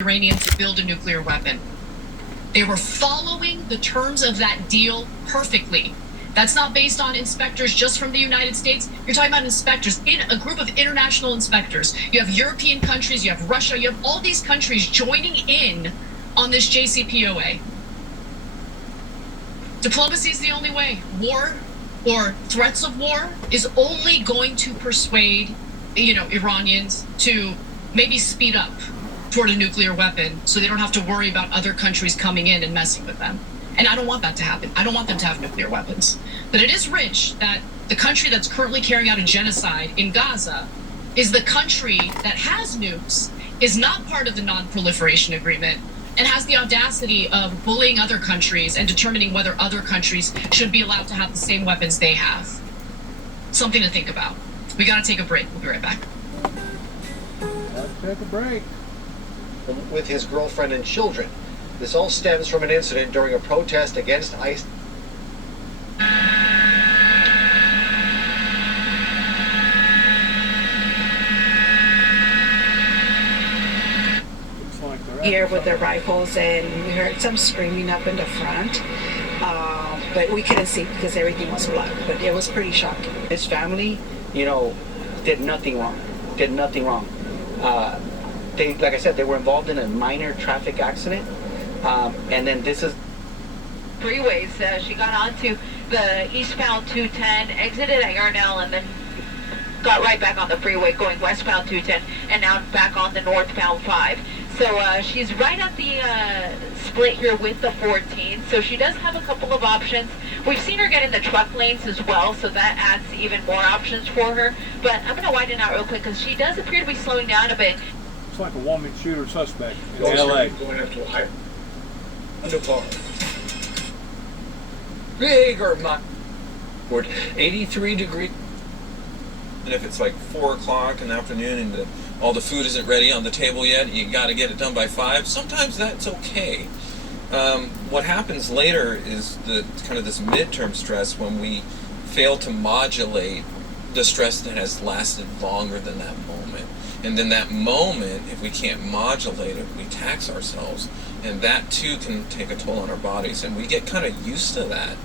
Iranians to build a nuclear weapon. They were following the terms of that deal perfectly. That's not based on inspectors just from the United States. You're talking about inspectors, in a group of international inspectors. You have European countries, you have Russia, you have all these countries joining in on this JCPOA. Diplomacy is the only way. War or threats of war is only going to persuade, Iranians to maybe speed up toward a nuclear weapon so they don't have to worry about other countries coming in and messing with them. And I don't want that to happen. I don't want them to have nuclear weapons. But it is rich that the country that's currently carrying out a genocide in Gaza is the country that has nukes, is not part of the non-proliferation agreement, and has the audacity of bullying other countries and determining whether other countries should be allowed to have the same weapons they have. Something to think about. We gotta take a break. We'll be right back. Let's take a break. With his girlfriend and children. This all stems from an incident during a protest against ICE. Here with their rifles, and we heard some screaming up in the front, but we couldn't see because everything was black. But it was pretty shocking. His family, did nothing wrong. They, like I said, they were involved in a minor traffic accident, and then this is freeways. She got onto the eastbound 210, exited at Yarnell, and then got right back on the freeway going westbound 210, and now back on the northbound 5. So she's right at the split here with the 14, so she does have a couple of options. We've seen her get in the truck lanes as well, so that adds even more options for her. But I'm going to widen out real quick because she does appear to be slowing down a bit. It's like a woman shooter suspect in LA. Going up to a high under par. Bigger my 83 degrees. And if it's like 4 o'clock in the afternoon and all the food isn't ready on the table yet, you got to get it done by 5. Sometimes that's okay. What happens later is the kind of this midterm stress when we fail to modulate the stress that has lasted longer than that moment. And then that moment, if we can't modulate it, we tax ourselves. And that too can take a toll on our bodies. And we get kind of used to that.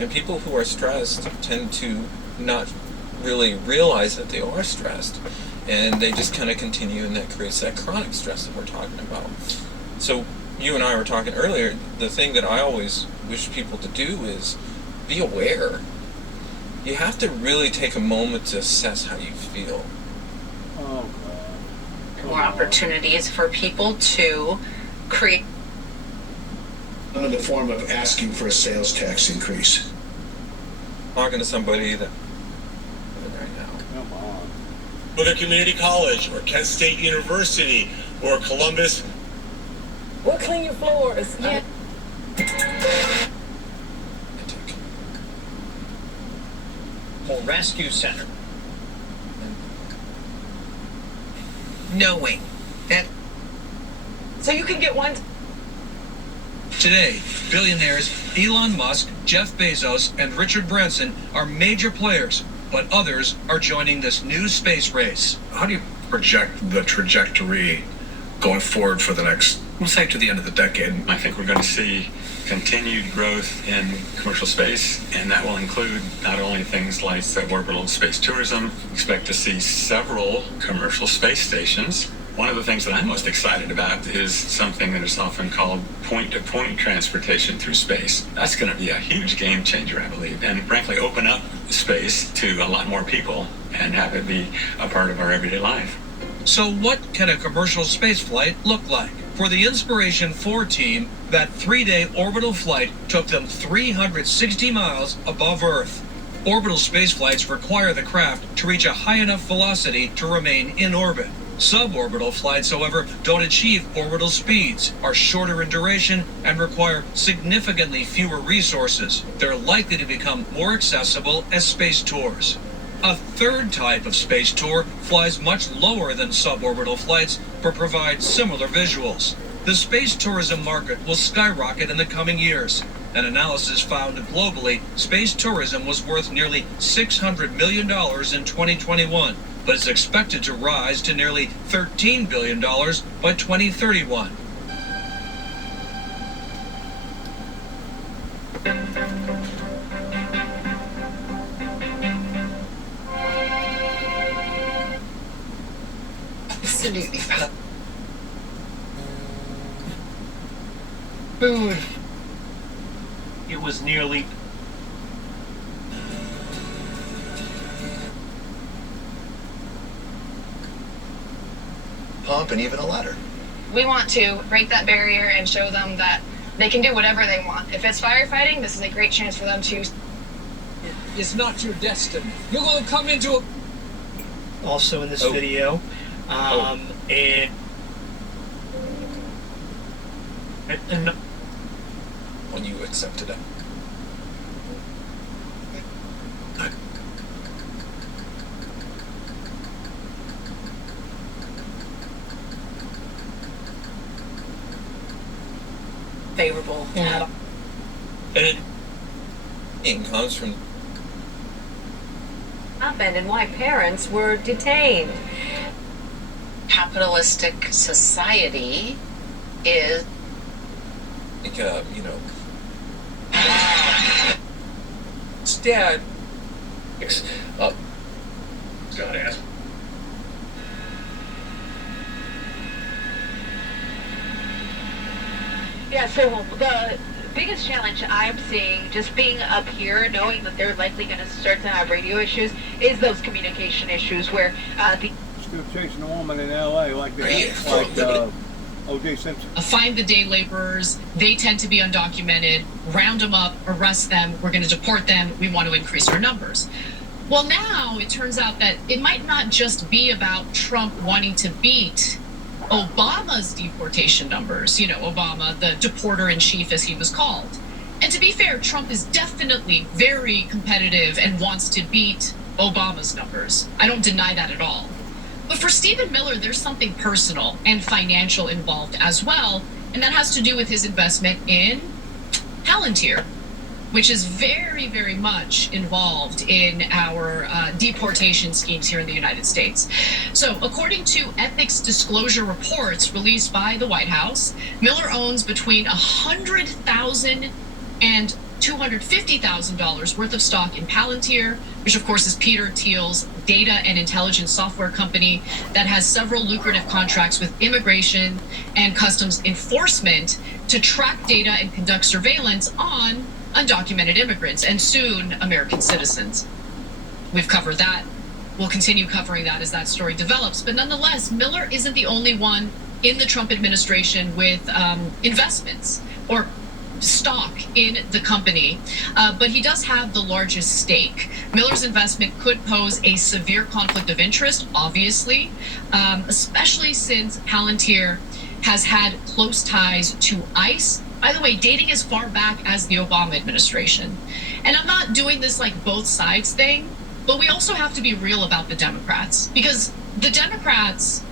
And people who are stressed tend to not really realize that they are stressed. And they just kind of continue, and that creates that chronic stress that we're talking about. So you and I were talking earlier, the thing that I always wish people to do is be aware. You have to really take a moment to assess how you feel. Oh, God. More opportunities for people to create. Under the form of asking for a sales tax increase. Talking to somebody that right now. Come on. Whether community college or Kent State University or Columbus. We'll clean your floors. Yeah. rescue center. Knowing that. So you can get one. Today, billionaires Elon Musk, Jeff Bezos, and Richard Branson are major players, but others are joining this new space race. How do you project the trajectory going forward for the next, we'll say to the end of the decade? I think we're going to see continued growth in commercial space, and that will include not only things like suborbital space tourism. Expect to see several commercial space stations. One of the things that I'm most excited about is something that is often called point-to-point transportation through space. That's going to be a huge game changer, I believe, and frankly open up space to a lot more people and have it be a part of our everyday life. So what can a commercial space flight look like? For the Inspiration 4 team, that 3-day orbital flight took them 360 miles above Earth. Orbital space flights require the craft to reach a high enough velocity to remain in orbit. Suborbital flights, however, don't achieve orbital speeds, are shorter in duration, and require significantly fewer resources. They're likely to become more accessible as space tours. A third type of space tour flies much lower than suborbital flights, but provides similar visuals. The space tourism market will skyrocket in the coming years. An analysis found globally, space tourism was worth nearly $600 million in 2021. but is expected to rise to nearly $13 billion by 2031. Absolutely. Food. It was nearly pump and even a ladder. We want to break that barrier and show them that they can do whatever they want. If it's firefighting, this is a great chance for them to. It's not your destiny. You're going to come into a. also in this video. And when you accepted it. Favorable. and it comes from happened and why parents were detained. Capitalistic society is, like, Dad. Gotta ask. Yeah, so the biggest challenge I'm seeing, just being up here, knowing that they're likely going to start to have radio issues, is those communication issues where the... Still chasing a woman in L.A. like O.J. Simpson. Find the day laborers. They tend to be undocumented. Round them up, arrest them. We're going to deport them. We want to increase our numbers. Well, now it turns out that it might not just be about Trump wanting to beat Obama's deportation numbers. You know, Obama, the deporter-in-chief, as he was called. And to be fair, Trump is definitely very competitive and wants to beat Obama's numbers. I don't deny that at all. But for Stephen Miller, there's something personal and financial involved as well, and that has to do with his investment in Palantir, which is very, very much involved in our deportation schemes here in the United States. So according to ethics disclosure reports released by the White House, Miller owns between $100,000 and $250,000 worth of stock in Palantir, which of course is Peter Thiel's data and intelligence software company that has several lucrative contracts with immigration and customs enforcement to track data and conduct surveillance on undocumented immigrants and soon American citizens. We've covered that. We'll continue covering that as that story develops. But nonetheless, Miller isn't the only one in the Trump administration with investments or stock in the company, but he does have the largest stake. Miller's investment could pose a severe conflict of interest, obviously, especially since Palantir has had close ties to ICE, by the way, dating as far back as the Obama administration. And I'm not doing this like both sides thing, but we also have to be real about the Democrats, because the Democrats,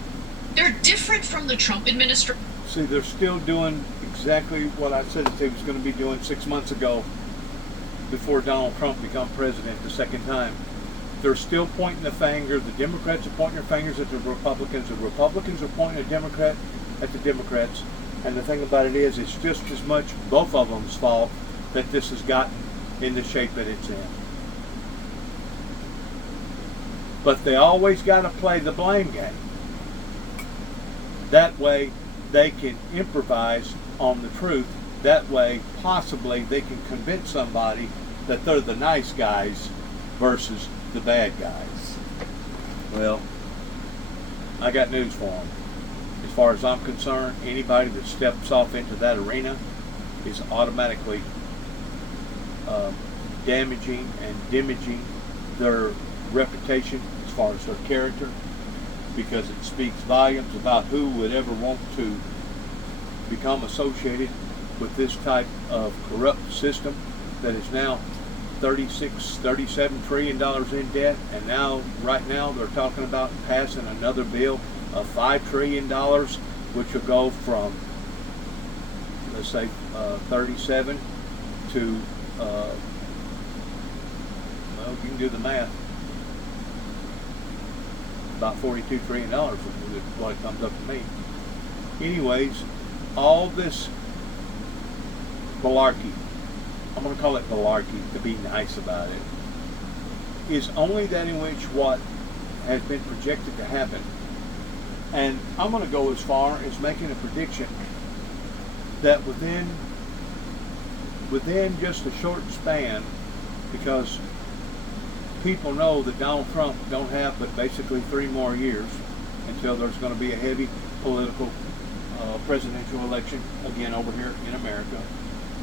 they're different from the Trump administration. See, they're still doing exactly what I said that they was going to be doing 6 months ago before Donald Trump became president the second time. They're still pointing the finger. The Democrats are pointing their fingers at the Republicans. The Republicans are pointing a Democrat at the Democrats. And the thing about it is, it's just as much both of them's fault that this has gotten in the shape that it's in. But they always got to play the blame game. That way they can improvise on the truth. That way possibly they can convince somebody that they're the nice guys versus the bad guys. Well, I got news for them. As far as I'm concerned, anybody that steps off into that arena is automatically damaging and damaging their reputation as far as their character, because it speaks volumes about who would ever want to become associated with this type of corrupt system that is now $37 trillion in debt, and now right now they're talking about passing another bill of $5 trillion, which will go from, let's say, 37 to, well, you can do the math. About $42 trillion is what it comes up to me. Anyways, all this malarkey, I'm going to call it malarkey to be nice about it, is only that in which what has been projected to happen. And I'm going to go as far as making a prediction that within just a short span, because people know that Donald Trump don't have but basically 3 more years until there's going to be a heavy political presidential election again over here in America.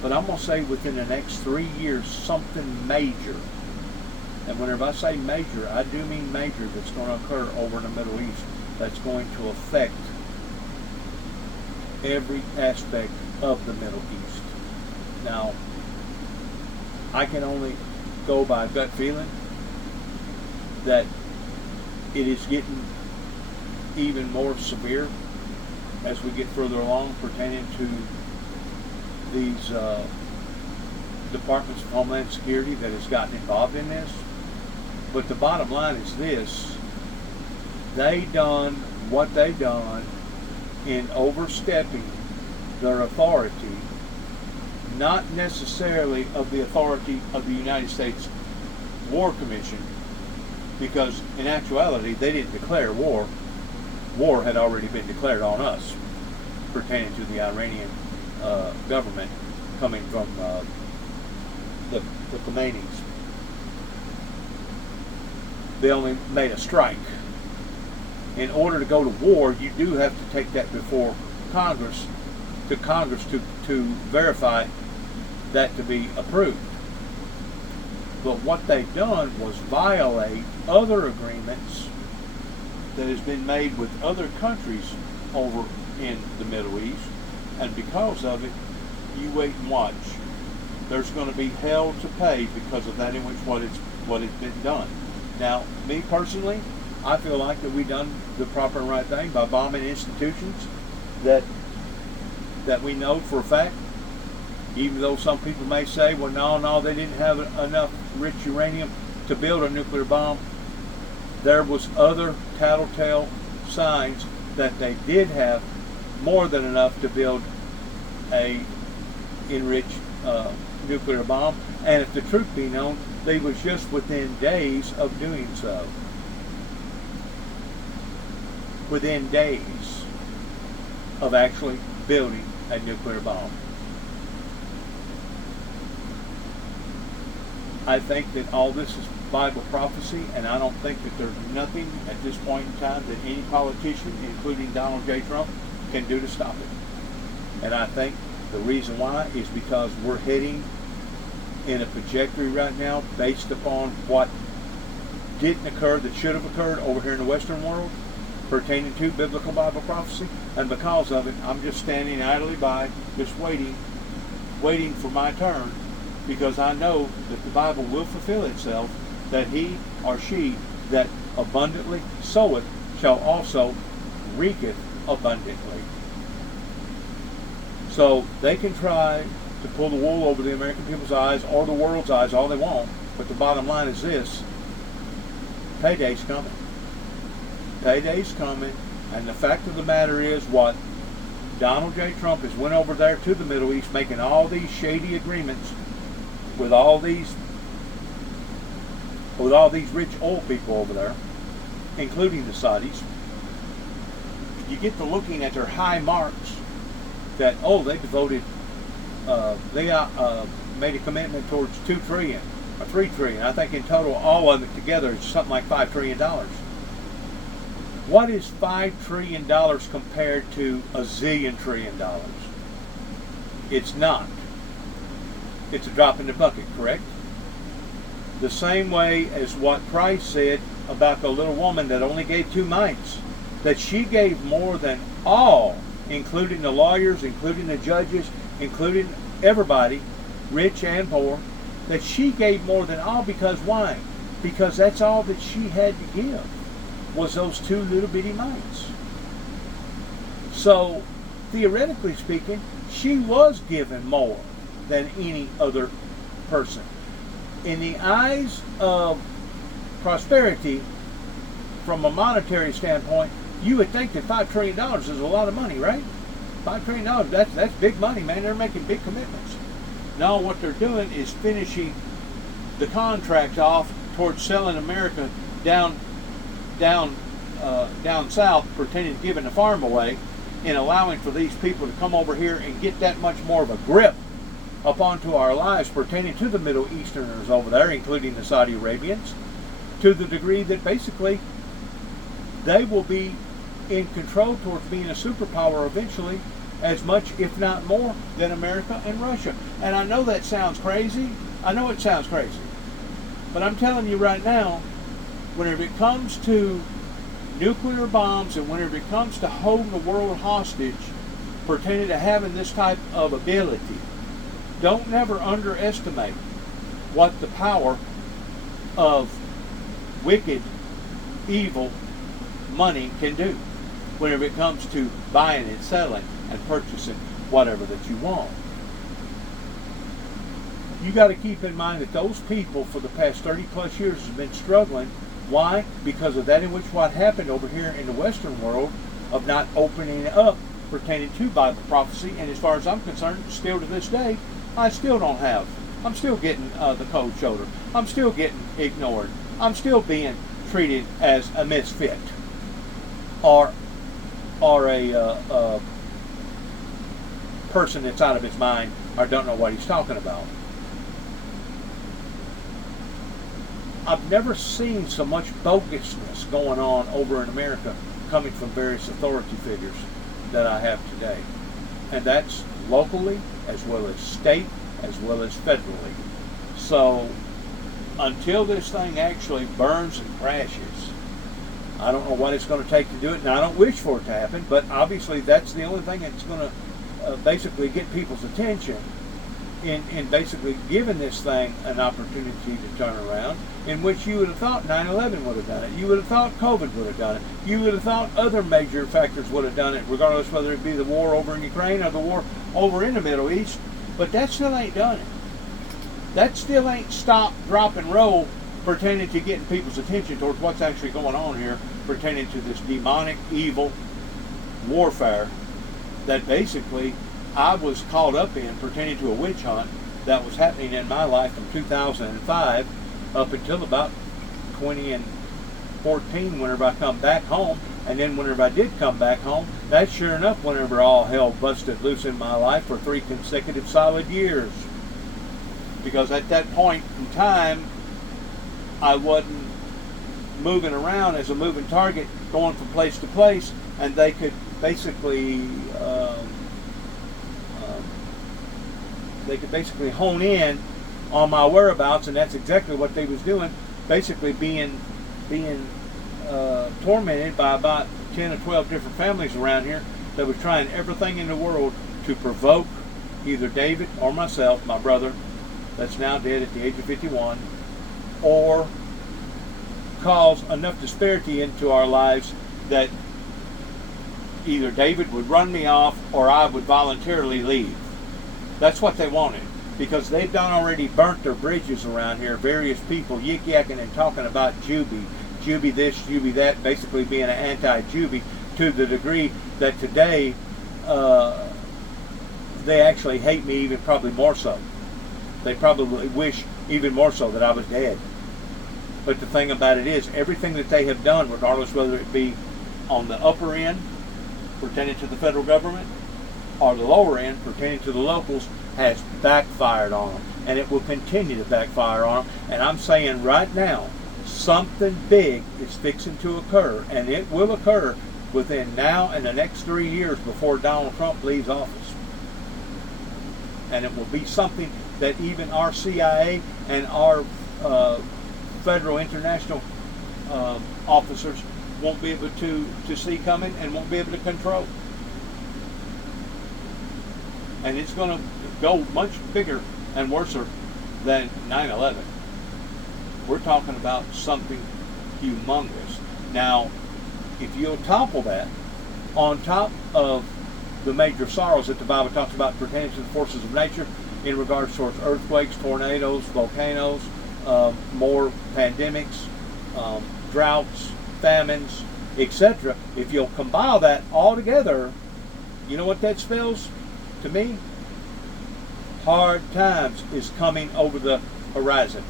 But I'm going to say within the next 3 years, something major. And whenever I say major, I do mean major, that's going to occur over in the Middle East, that's going to affect every aspect of the Middle East. Now, I can only go by gut feeling that it is getting even more severe as we get further along pertaining to these departments of Homeland Security that has gotten involved in this. But the bottom line is this: they done what they done in overstepping their authority, not necessarily of the authority of the United States War Commission, because in actuality they didn't declare war. War had already been declared on us pertaining to the Iranian government coming from the Khomeinis. They only made a strike. In order to go to war, you do have to take that before Congress to verify that to be approved. But what they've done was violate other agreements that has been made with other countries over in the Middle East, and because of it, you wait and watch. There's going to be hell to pay because of that in which what has been done. Now, me personally, I feel like that we done the proper and right thing by bombing institutions that we know for a fact, even though some people may say, well, no, they didn't have enough rich uranium to build a nuclear bomb. There was other tattletale signs that they did have more than enough to build a enriched nuclear bomb. And if the truth be known, they was just within days of doing so. Within days of actually building a nuclear bomb. I think that all this is Bible prophecy, and I don't think that there's nothing at this point in time that any politician, including Donald J. Trump, can do to stop it. And I think the reason why is because we're heading in a trajectory right now based upon what didn't occur that should have occurred over here in the Western world pertaining to biblical Bible prophecy. And because of it, I'm just standing idly by, just waiting for my turn, because I know that the Bible will fulfill itself, that he or she that abundantly soweth shall also reapeth abundantly. So they can try to pull the wool over the American people's eyes or the world's eyes all they want, but the bottom line is this: payday's coming. Payday's coming, and the fact of the matter is what? Donald J. Trump has went over there to the Middle East making all these shady agreements with all these rich oil people over there, including the Saudis. You get to looking at their high marks that, they devoted, they made a commitment towards $2 trillion or $3 trillion. I think in total, all of it together is something like $5 trillion. What is $5 trillion compared to a zillion trillion dollars? It's not. It's a drop in the bucket, correct? The same way as what Christ said about the little woman that only gave 2 mites, that she gave more than all, including the lawyers, including the judges, including everybody, rich and poor, that she gave more than all. Because why? Because that's all that she had to give, was those 2 little bitty mites. So, theoretically speaking, she was given more than any other person. In the eyes of prosperity, from a monetary standpoint, you would think that $5 trillion is a lot of money, right? $5 trillion, that's big money, man. They're making big commitments. No, what they're doing is finishing the contract off towards selling America down south, pretending to giving the farm away, and allowing for these people to come over here and get that much more of a grip up onto our lives pertaining to the Middle Easterners over there, including the Saudi Arabians, to the degree that basically they will be in control towards being a superpower eventually, as much, if not more, than America and Russia. And I know that sounds crazy. I know it sounds crazy. But I'm telling you right now, whenever it comes to nuclear bombs and whenever it comes to holding the world hostage pertaining to having this type of ability, don't never underestimate what the power of wicked, evil money can do whenever it comes to buying and selling and purchasing whatever that you want. You got to keep in mind that those people for the past 30 plus years have been struggling. Why? Because of that in which what happened over here in the Western world of not opening up pertaining to Bible prophecy. And as far as I'm concerned, still to this day, I still don't have. I'm still getting the cold shoulder. I'm still getting ignored. I'm still being treated as a misfit or a person that's out of his mind or don't know what he's talking about. I've never seen so much bogusness going on over in America coming from various authority figures that I have today. And that's locally as well as state as well as federally. So until this thing actually burns and crashes, I don't know what it's going to take to do it, and I don't wish for it to happen, but obviously that's the only thing that's going to basically get people's attention in basically giving this thing an opportunity to turn around, in which you would have thought 9/11 would have done it. You would have thought COVID would have done it. You would have thought other major factors would have done it, regardless whether it be the war over in Ukraine or the war over in the Middle East. But that still ain't done it. That still ain't stopped, drop, and roll pertaining to getting people's attention towards what's actually going on here pertaining to this demonic, evil warfare that basically I was caught up in pertaining to a witch hunt that was happening in my life from 2005 up until about 2014 whenever I come back home. And then whenever I did come back home, that's sure enough whenever all hell busted loose in my life for 3 consecutive solid years. Because at that point in time, I wasn't moving around as a moving target, going from place to place, and they could basically hone in on my whereabouts, and that's exactly what they was doing. Basically, being tormented by about 10 or 12 different families around here that was trying everything in the world to provoke either David or myself, my brother, that's now dead at the age of 51, or cause enough disparity into our lives that either David would run me off or I would voluntarily leave. That's what they wanted, because they've done already burnt their bridges around here. Various people yik-yakking and talking about Juby this, Juby that, basically being an anti-Juby to the degree that today they actually hate me even probably more so. They probably wish even more so that I was dead. But the thing about it is, everything that they have done, regardless whether it be on the upper end pertaining to the federal government or the lower end pertaining to the locals, has backfired on them. And it will continue to backfire on them. And I'm saying right now, something big is fixing to occur, and it will occur within now and the next 3 years before Donald Trump leaves office. And it will be something that even our CIA and our federal international officers won't be able to see coming and won't be able to control. And it's going to go much bigger and worse than 9/11. We're talking about something humongous. Now, if you'll topple that on top of the major sorrows that the Bible talks about pertaining to the forces of nature in regards towards earthquakes, tornadoes, volcanoes, more pandemics, droughts, famines, etc. If you'll compile that all together, you know what that spells to me? Hard times is coming over the horizon.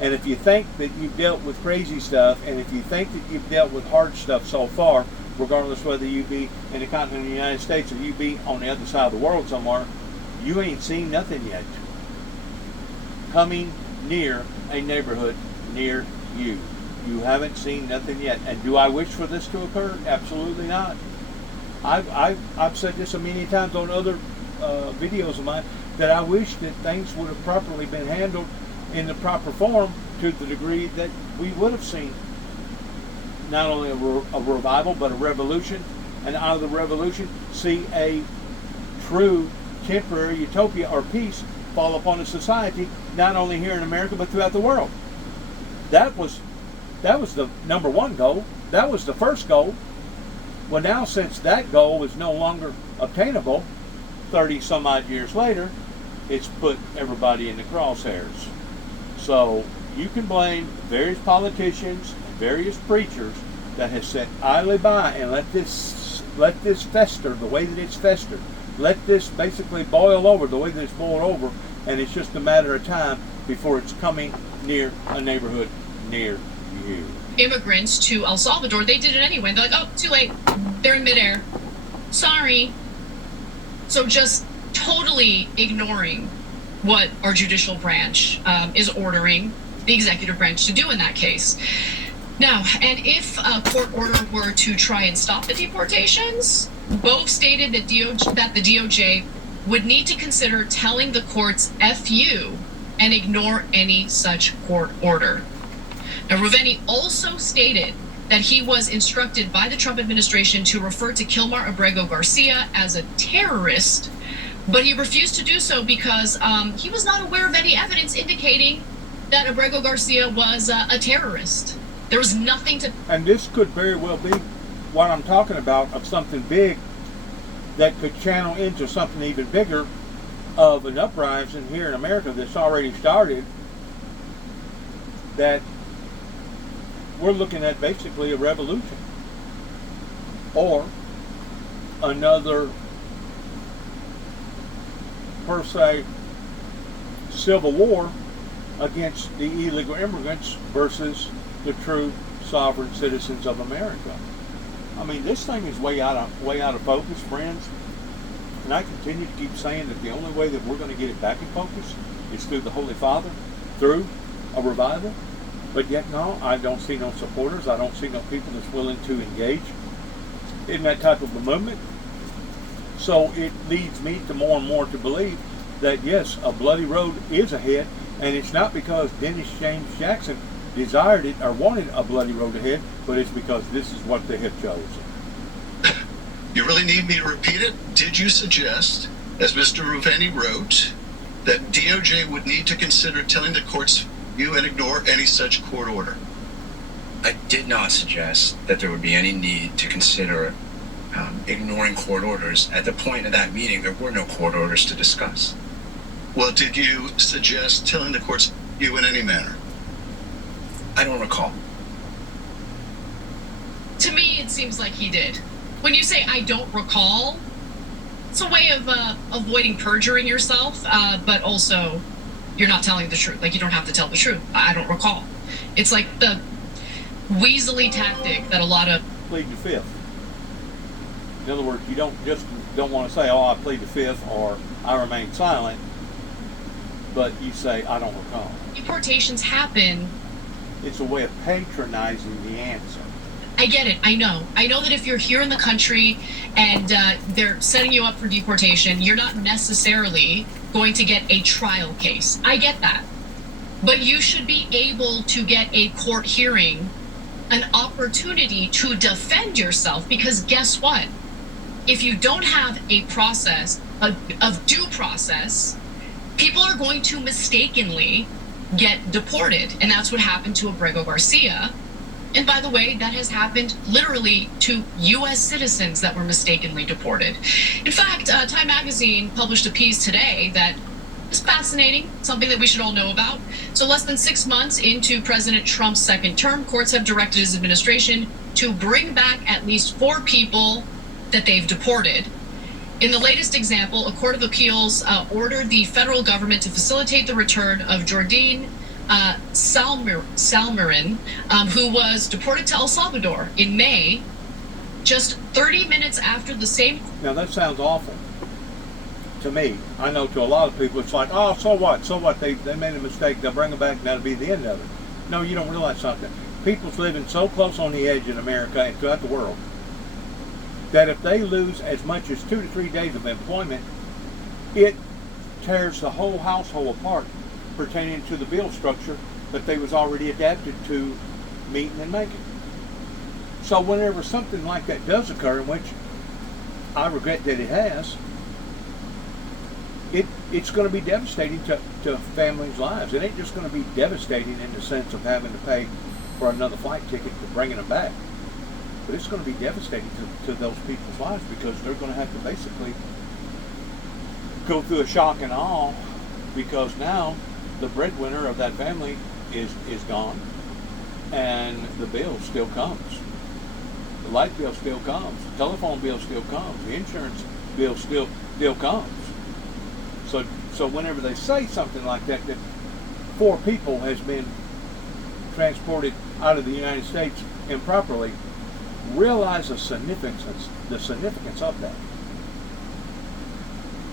And if you think that you've dealt with crazy stuff, and if you think that you've dealt with hard stuff so far, regardless whether you be in the continent of the United States or you be on the other side of the world somewhere, you ain't seen nothing yet. Coming near a neighborhood near you. You haven't seen nothing yet. And do I wish for this to occur? Absolutely not. I've said this so many times on other videos of mine that I wish that things would have properly been handled in the proper form to the degree that we would have seen not only a revival but a revolution, and out of the revolution see a true temporary utopia or peace fall upon a society, not only here in America but throughout the world. That was the number one goal. That was the first goal. Well, now since that goal is no longer obtainable, 30 some odd years later, it's put everybody in the crosshairs. So you can blame various politicians and various preachers that have sat idly by and let this fester the way that it's festered. Let this basically boil over the way that it's boiled over, and it's just a matter of time before it's coming near a neighborhood near you. Immigrants to El Salvador, they did it anyway. They're like, oh, too late. They're in midair. Sorry. So just totally ignoring what our judicial branch is ordering the executive branch to do in that case. Now, and if a court order were to try and stop the deportations, both stated that the DOJ would need to consider telling the courts FU and ignore any such court order. Now, Ruveni also stated that he was instructed by the Trump administration to refer to Kilmar Abrego Garcia as a terrorist, but he refused to do so because he was not aware of any evidence indicating that Abrego Garcia was a terrorist. There was nothing to... And this could very well be what I'm talking about, of something big that could channel into something even bigger, of an uprising here in America that's already started, that we're looking at basically a revolution or another, per se, civil war against the illegal immigrants versus the true sovereign citizens of America. I mean, this thing is way out of focus, friends. And I continue to keep saying that the only way that we're going to get it back in focus is through the Holy Father, through a revival. But yet, no, I don't see no supporters. I don't see no people that's willing to engage in that type of a movement. So it leads me to more and more to believe that, yes, a bloody road is ahead. And it's not because Dennis James Jackson desired it or wanted a bloody road ahead, but it's because this is what they have chosen. You really need me to repeat it? Did you suggest, as Mr. Ruveni wrote, that DOJ would need to consider telling the courts you and ignore any such court order? I did not suggest that there would be any need to consider ignoring court orders. At the point of that meeting, there were no court orders to discuss. Well, did you suggest telling the courts you in any manner? I don't recall. To me, it seems like he did. When you say I don't recall, it's a way of avoiding perjuring yourself, but also you're not telling the truth. Like, you don't have to tell the truth. I don't recall. It's like the weaselly tactic that a lot of... Plead the fifth. In other words, you don't want to say, oh, I plead the fifth, or I remain silent, but you say, I don't recall. Deportations happen. It's a way of patronizing the answer. I get it. I know that if you're here in the country and they're setting you up for deportation, you're not necessarily going to get a trial case. I get that. But you should be able to get a court hearing, an opportunity to defend yourself, because guess what? If you don't have a process of due process, people are going to mistakenly get deported. And that's what happened to Abrego Garcia. And by the way, that has happened literally to U.S. citizens that were mistakenly deported. In fact, Time Magazine published a piece today that It's fascinating, something that we should all know about. So less than 6 months into President Trump's second term, courts have directed his administration to bring back at least 4 people that they've deported. In the latest example, a court of appeals ordered the federal government to facilitate the return of Jordan Salmiran, who was deported to El Salvador in May, just 30 minutes after the same. Now that sounds awful to me. I know to a lot of people it's like, oh, so what? So what? They made a mistake. They'll bring them back and that'll be the end of it. No, you don't realize something. People's living so close on the edge in America and throughout the world that if they lose as much as 2 to 3 days of employment, it tears the whole household apart pertaining to the bill structure that they was already adapted to meeting and making. So whenever something like that does occur, in which I regret that it has, it's going to be devastating to families' lives. It ain't just going to be devastating in the sense of having to pay for another flight ticket to bringing them back. But it's going to be devastating to those people's lives because they're going to have to basically go through a shock and awe because now the breadwinner of that family is gone and the bill still comes. The light bill still comes. The telephone bill still comes. The insurance bill still comes. So whenever they say something like that 4 people has been transported out of the United States improperly, realize the significance of that.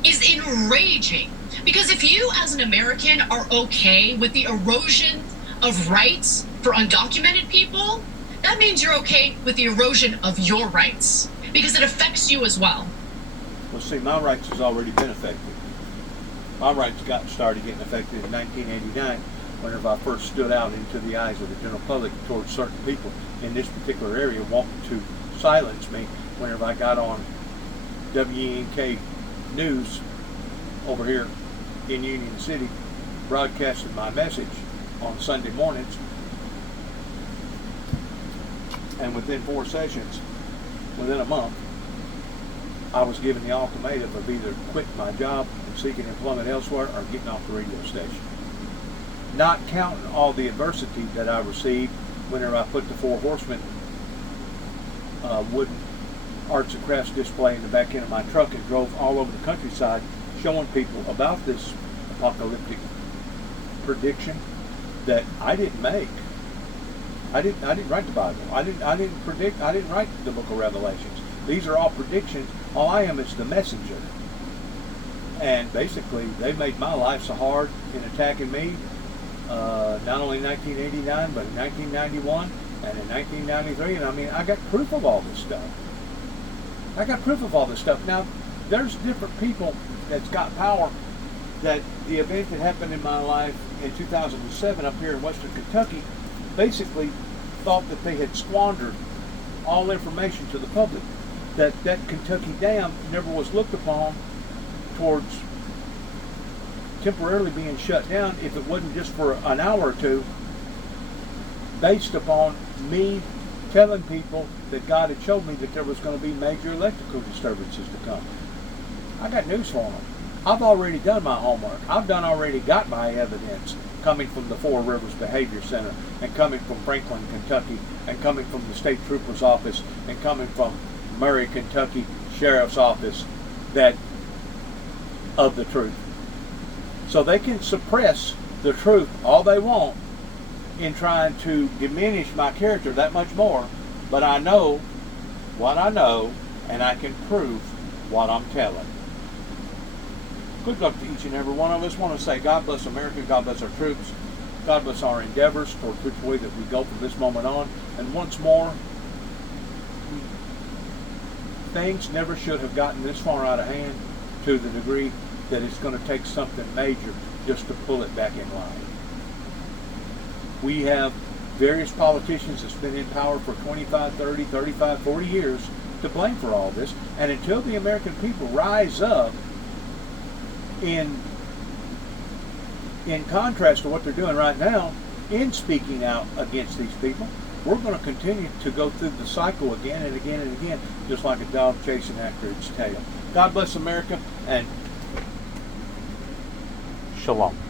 Is enraging. Because if you as an American are okay with the erosion of rights for undocumented people, that means you're okay with the erosion of your rights. Because it affects you as well. Well, see, my rights has already been affected. My rights started getting affected in 1989 whenever I first stood out into the eyes of the general public towards certain people in this particular area wanting to silence me whenever I got on WENK News over here in Union City, broadcasted my message on Sunday mornings, and within 4 sessions, within a month, I was given the ultimatum of either quitting my job and seeking employment elsewhere or getting off the radio station. Not counting all the adversity that I received whenever I put the 4 Horsemen wooden arts and crafts display in the back end of my truck and drove all over the countryside showing people about this apocalyptic prediction that I didn't make. I didn't write the Bible. I didn't predict. I didn't write the book of Revelations. These are all predictions. All I am is the messenger. And basically, they made my life so hard in attacking me, not only in 1989, but in 1991 and in 1993. And I mean, I got proof of all this stuff. Now, there's different people that's got power that the event that happened in my life in 2007 up here in Western Kentucky basically thought that they had squandered all information to the public. That Kentucky Dam never was looked upon towards temporarily being shut down if it wasn't just for an hour or two, based upon me telling people that God had showed me that there was going to be major electrical disturbances to come. I got news for them. I've already done my homework. I've already got my evidence coming from the Four Rivers Behavior Center and coming from Franklin, Kentucky, and coming from the State Trooper's Office and coming from Murray, Kentucky Sheriff's Office that of the truth. So they can suppress the truth all they want in trying to diminish my character that much more, but I know what I know and I can prove what I'm telling. Good luck to each and every one of us. I want to say God bless America, God bless our troops, God bless our endeavors toward which way that we go from this moment on. And once more, things never should have gotten this far out of hand to the degree that it's going to take something major just to pull it back in line. We have various politicians that's been in power for 25, 30, 35, 40 years to blame for all this. And until the American people rise up in contrast to what they're doing right now in speaking out against these people, we're going to continue to go through the cycle again and again and again, just like a dog chasing after its tail. God bless America, and Shalom.